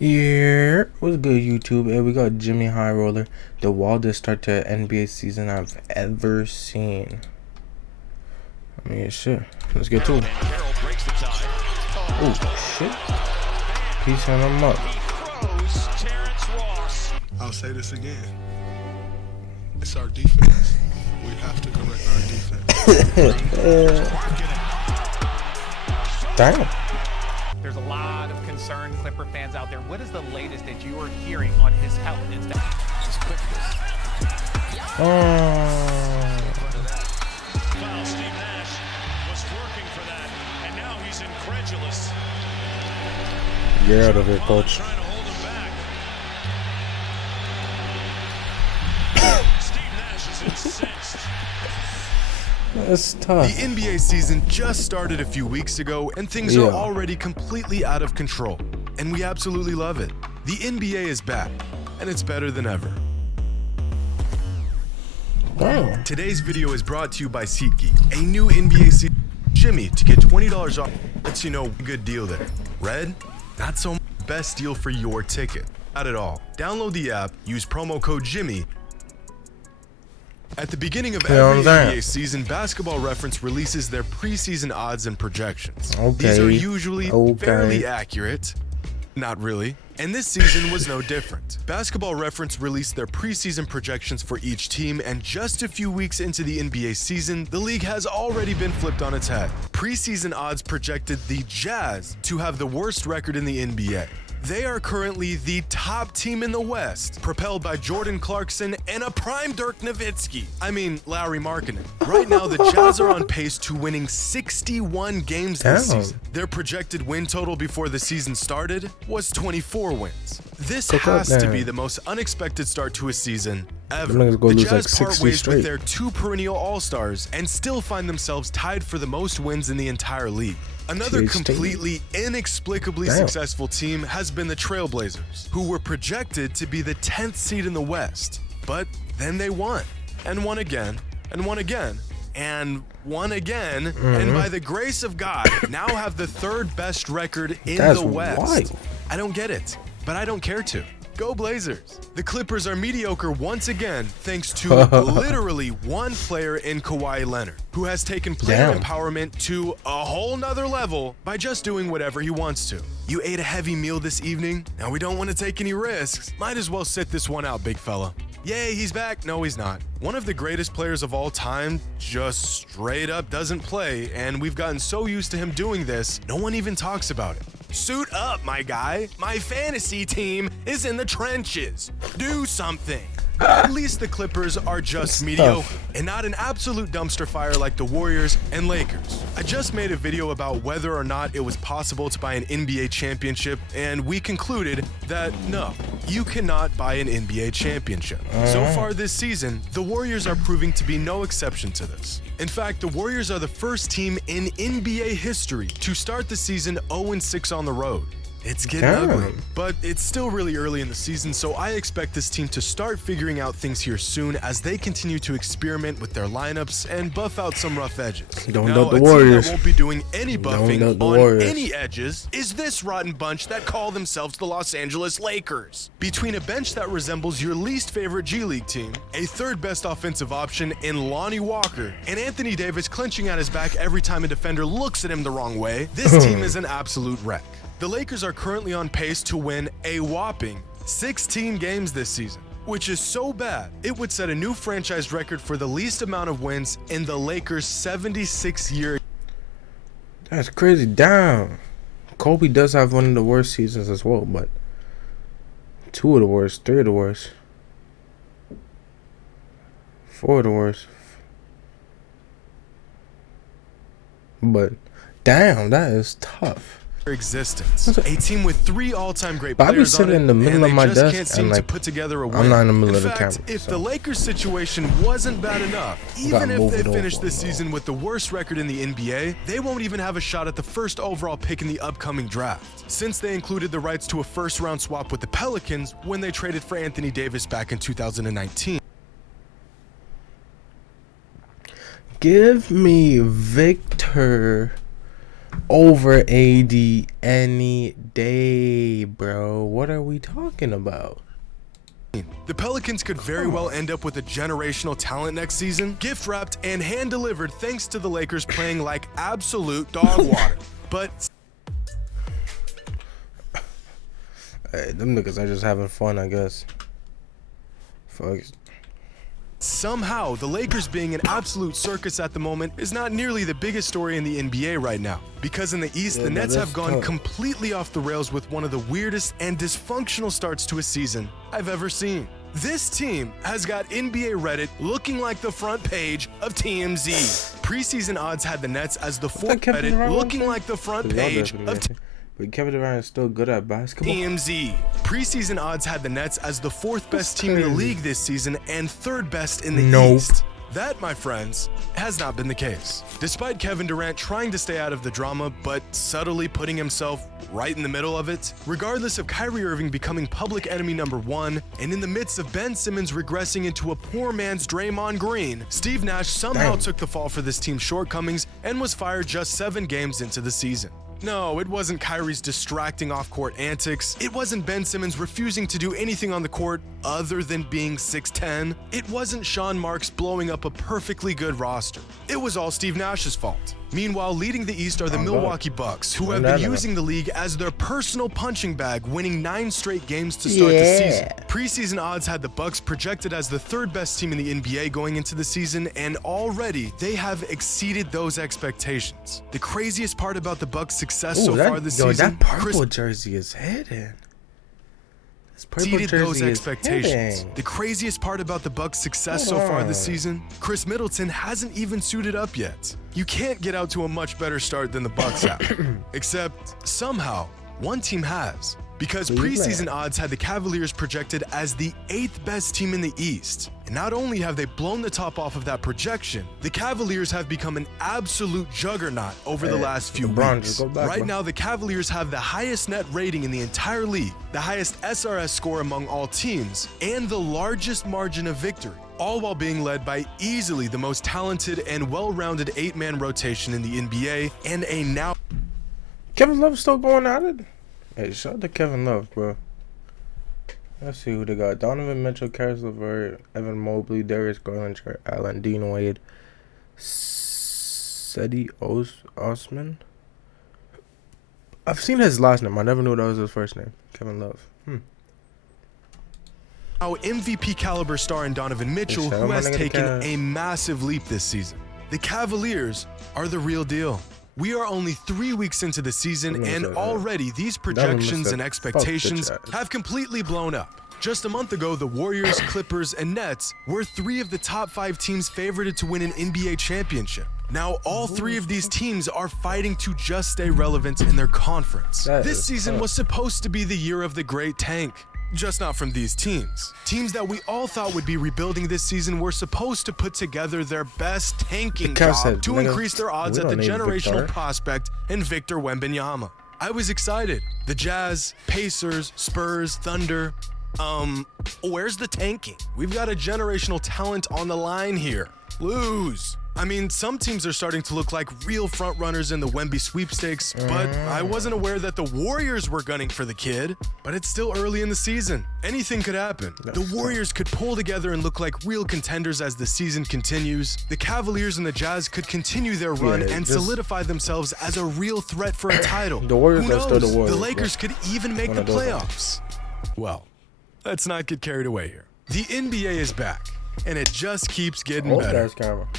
Yeah, what's good, YouTube? And we got Jimmy High Roller, the wildest start to NBA season I've ever seen. I mean, shit. Let's get to it. Oh, shit. Piecing him up. I'll say this again. It's our defense. We have to correct our defense. Damn. There's a lot of concerned Clipper fans out there. What is the latest that you are hearing on his health? Just quickness. Foul. Steve Nash was working for that, and now he's incredulous. Get out of it, coach. Trying to hold him back. Steve Nash is incensed. That's tough. The NBA season just started a few weeks ago, and things are already completely out of control. And we absolutely love it. The NBA is back, and it's better than ever. Damn. Today's video is brought to you by SeatGeek, a new NBA season. Jimmy, to get $20 off, lets you know a good deal there. Red, not so much. Best deal for your ticket. Not at all. Download the app, use promo code Jimmy. At the beginning of every NBA season, Basketball Reference releases their preseason odds and projections. These are usually fairly accurate. Not really. And this season was no different. Basketball Reference released their preseason projections for each team, and just a few weeks into the NBA season, the league has already been flipped on its head. Preseason odds projected the Jazz to have the worst record in the NBA. They are currently the top team in the West, propelled by Jordan Clarkson and a prime Dirk Nowitzki. Larry Markkinen. Right now, the Jazz are on pace to winning 61 games this season. Their projected win total before the season started was 24 wins. This has to be the most unexpected start to a season ever. The Jazz part ways with their two perennial All-Stars and still find themselves tied for the most wins in the entire league. Another completely inexplicably successful team has been the Trailblazers, who were projected to be the 10th seed in the West. But then they won, and won again, and won again, and won again, and by the grace of God, now have the third best record in the West. Wild. I don't get it, but I don't care to. Go Blazers. The Clippers are mediocre once again thanks to literally one player in Kawhi Leonard, who has taken player empowerment to a whole nother level by just doing whatever he wants to. You ate a heavy meal this evening? Now we don't want to take any risks. Might as well sit this one out, big fella. Yay, he's back. No, he's not. One of the greatest players of all time just straight up doesn't play, and we've gotten so used to him doing this, no one even talks about it. Suit up, my guy. My fantasy team is in the trenches. Do something. At least the Clippers are just mediocre and not an absolute dumpster fire like the Warriors and Lakers. I just made a video about whether or not it was possible to buy an NBA championship, and we concluded that no, you cannot buy an NBA championship. So far this season, the Warriors are proving to be no exception to this. In fact, the Warriors are the first team in NBA history to start the season 0-6 on the road. It's getting ugly, but it's still really early in the season, so I expect this team to start figuring out things here soon as they continue to experiment with their lineups and buff out some rough edges. Don't doubt the Warriors. That won't be doing any buffing on any edges is this rotten bunch that call themselves the Los Angeles Lakers. Between a bench that resembles your least favorite G League team, a third best offensive option in Lonnie Walker, and Anthony Davis clenching at his back every time a defender looks at him the wrong way, this team is an absolute wreck. The Lakers are currently on pace to win a whopping 16 games this season, which is so bad, it would set a new franchise record for the least amount of wins in the Lakers' 76-year. That's crazy. Damn. Kobe does have one of the worst seasons as well, but 2 of the worst, 3 of the worst, 4 of the worst. But damn, that is tough. Existence. A team with 3 all-time great players on it, in the middle of my and they just desk can't seem and to put together a win. I'm not in the middle in of the fact, camera. If the Lakers situation wasn't bad enough, even if they finish this season with the worst record in the NBA, they won't even have a shot at the first overall pick in the upcoming draft, since they included the rights to a first-round swap with the Pelicans when they traded for Anthony Davis back in 2019. Give me Victor over AD any day, bro. What are we talking about? The Pelicans could very well end up with a generational talent next season, gift-wrapped and hand-delivered thanks to the Lakers playing like absolute dog water. But Hey, them niggas are just having fun, I guess. Fuck. somehow, the Lakers being an absolute circus at the moment is not nearly the biggest story in the NBA right now. Because in the East, the Nets have gone completely off the rails with one of the weirdest and dysfunctional starts to a season I've ever seen. This team has got NBA Reddit looking like the front page of TMZ. Preseason odds had the Nets as the fourth Reddit looking like the front page of But Kevin Durant is still good at basketball. TMZ. Preseason odds had the Nets as the fourth best team in the league this season and third best in the East. That, my friends, has not been the case. Despite Kevin Durant trying to stay out of the drama, but subtly putting himself right in the middle of it, regardless of Kyrie Irving becoming public enemy #1, and in the midst of Ben Simmons regressing into a poor man's Draymond Green, Steve Nash somehow took the fall for this team's shortcomings and was fired just 7 games into the season. No, it wasn't Kyrie's distracting off-court antics. It wasn't Ben Simmons refusing to do anything on the court other than being 6'10". It wasn't Sean Marks blowing up a perfectly good roster. It was all Steve Nash's fault. Meanwhile, leading the East are the Milwaukee Bucks, who have been using the league as their personal punching bag, winning 9 straight games to start the season. Preseason odds had the Bucks projected as the third best team in the NBA going into the season, and already they have exceeded those expectations. The craziest part about the Bucks' success so far this season, that purple jersey is hitting. Exceeded those expectations. The craziest part about the Bucks' success so far this season, Chris Middleton hasn't even suited up yet. You can't get out to a much better start than the Bucks have. Except, somehow, one team has. Because preseason odds had the Cavaliers projected as the 8th best team in the East. And not only have they blown the top off of that projection, the Cavaliers have become an absolute juggernaut over the last few weeks. Right now, the Cavaliers have the highest net rating in the entire league, the highest SRS score among all teams, and the largest margin of victory, all while being led by easily the most talented and well-rounded 8-man rotation in the NBA, and a now... Kevin Love's still going at it? Hey, shout out to Kevin Love, bro. Let's see who they got. Donovan Mitchell, Karis LeVert, Evan Mobley, Darius Garland, Allen, Dean Wade, Sedi Osman. I've seen his last name. I never knew that was his first name. Kevin Love. Now MVP caliber star in Donovan Mitchell, who has taken a massive leap this season. The Cavaliers are the real deal. We are only 3 weeks into the season, and already these projections and expectations have completely blown up. Just a month ago, the Warriors, Clippers, and Nets were 3 of the top 5 teams favorited to win an NBA championship. Now, all 3 of these teams are fighting to just stay relevant in their conference. This season was supposed to be the year of the great tank. Just not from these teams. Teams that we all thought would be rebuilding this season were supposed to put together their best tanking job to increase their odds at the generational prospect in Victor Wembanyama. I was excited. The Jazz, Pacers, Spurs, Thunder. Where's the tanking? We've got a generational talent on the line here. Lose. I mean, some teams are starting to look like real frontrunners in the Wemby sweepstakes, but I wasn't aware that the Warriors were gunning for the kid. But it's still early in the season. Anything could happen. The Warriors could pull together and look like real contenders as the season continues. The Cavaliers and the Jazz could continue their run and solidify themselves as a real threat for a title. The Warriors Who knows? are still the Warriors. The Lakers could even make the playoffs. Well, let's not get carried away here. The NBA is back, and it just keeps getting better.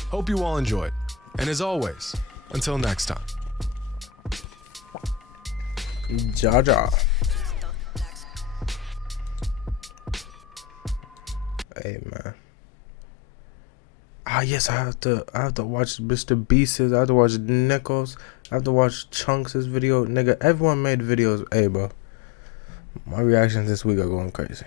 Hope you all enjoyed. And as always, until next time. Jaja. Hey man. Yes, I have to watch Mr. Beast's. I have to watch Nichols. I have to watch Chunks' video. Nigga, everyone made videos. Hey bro. My reactions this week are going crazy.